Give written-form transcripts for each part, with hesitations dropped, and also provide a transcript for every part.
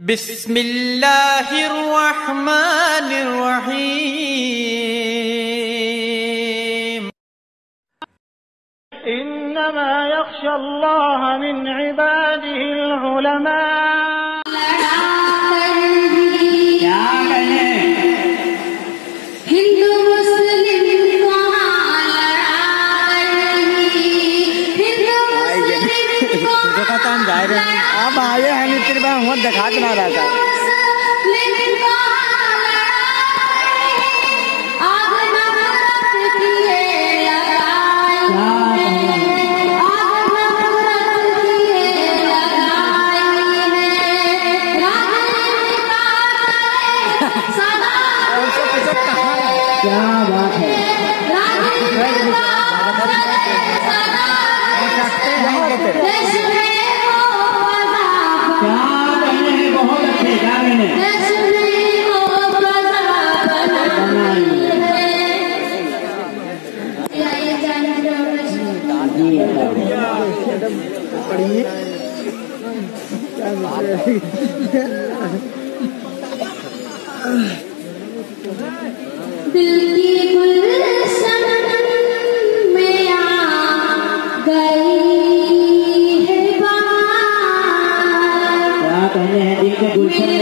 बिस्मिल्लाहिर्रहमानिर्रहीम। इन्नमा यख्शल्लाह मिन इबादिहिल उलमा। आप आए हैं नितिन भाई हम दिखा के ना रहा था। क्या बात है। बहुत अच्छे गा रहे हैं। दिल की गुलशन में आ गई है बहार। क्या कहने हैं दिल के गुलशन में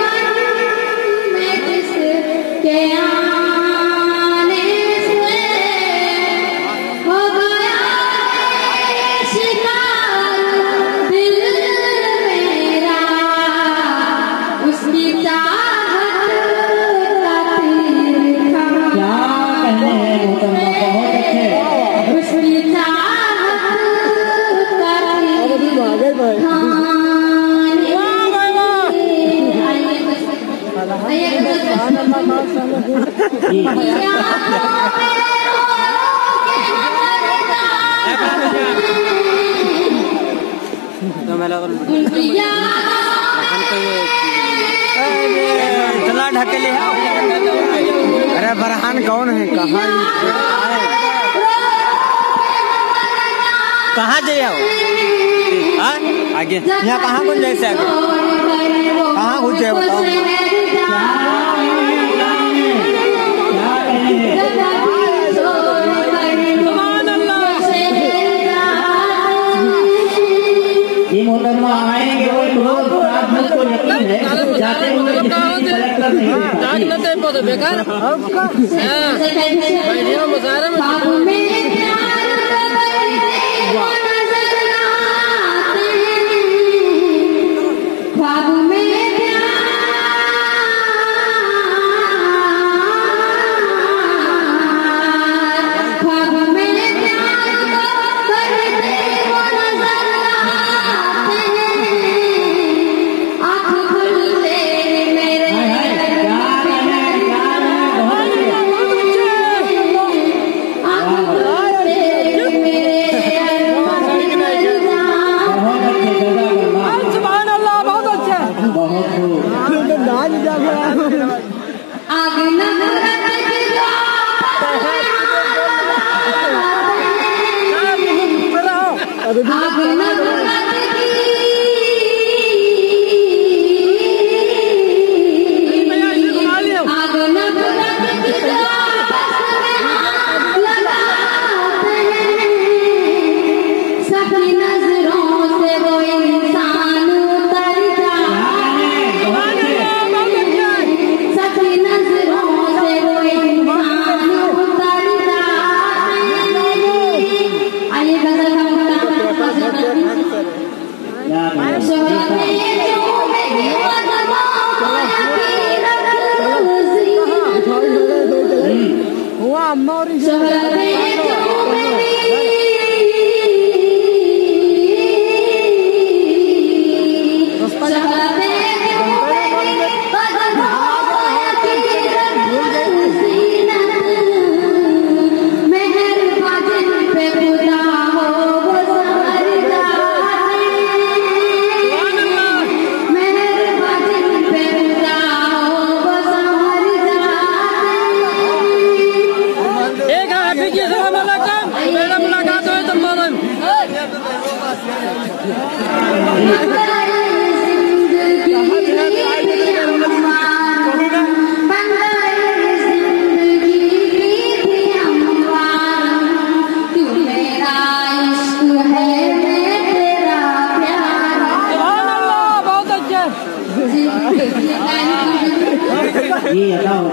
आ गई है बहार। में जिसके आने से हो गया शिकार दिल मेरा उसकी चला ढके ले। अरे फरहान कौन है? कहाँ जाइए आगे? यहाँ कहाँ कौन जैसे आगे कहाँ घुस जाए बताओ। ये मोहतरमा आएंगे और रोज रात में को यकीन है जाते हुए बेकार ये बताओ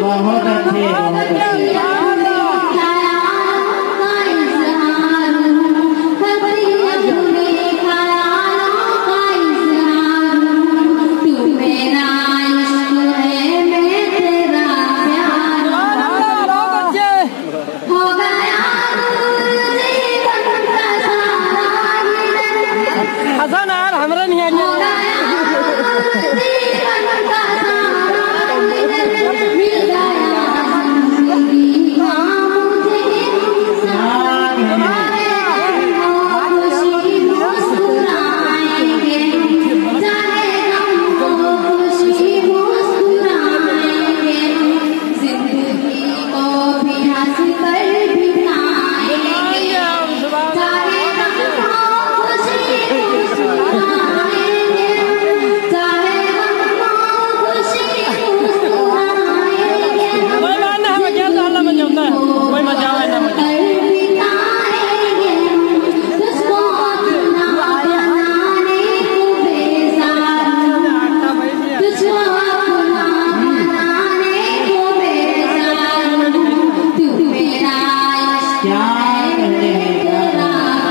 बहुत अच्छे हमरा नहीं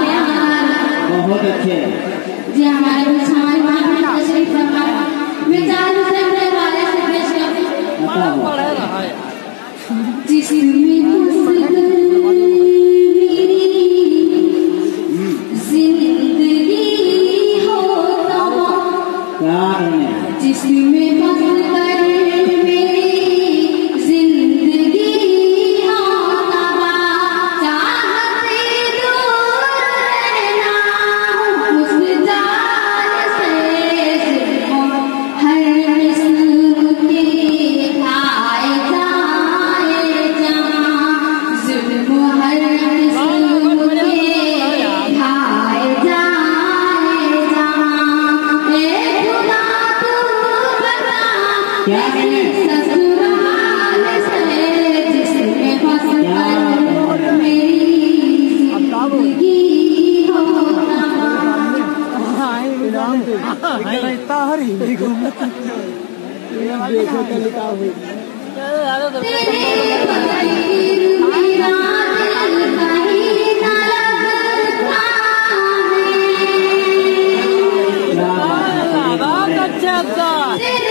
बहुत अच्छे जी हमारे हमारी माँ तशरीफ फरमाए। मैं चालू से अपने वाले से पेश करती हूँ जिसमें जिंदगी हो जिसमें अच्छा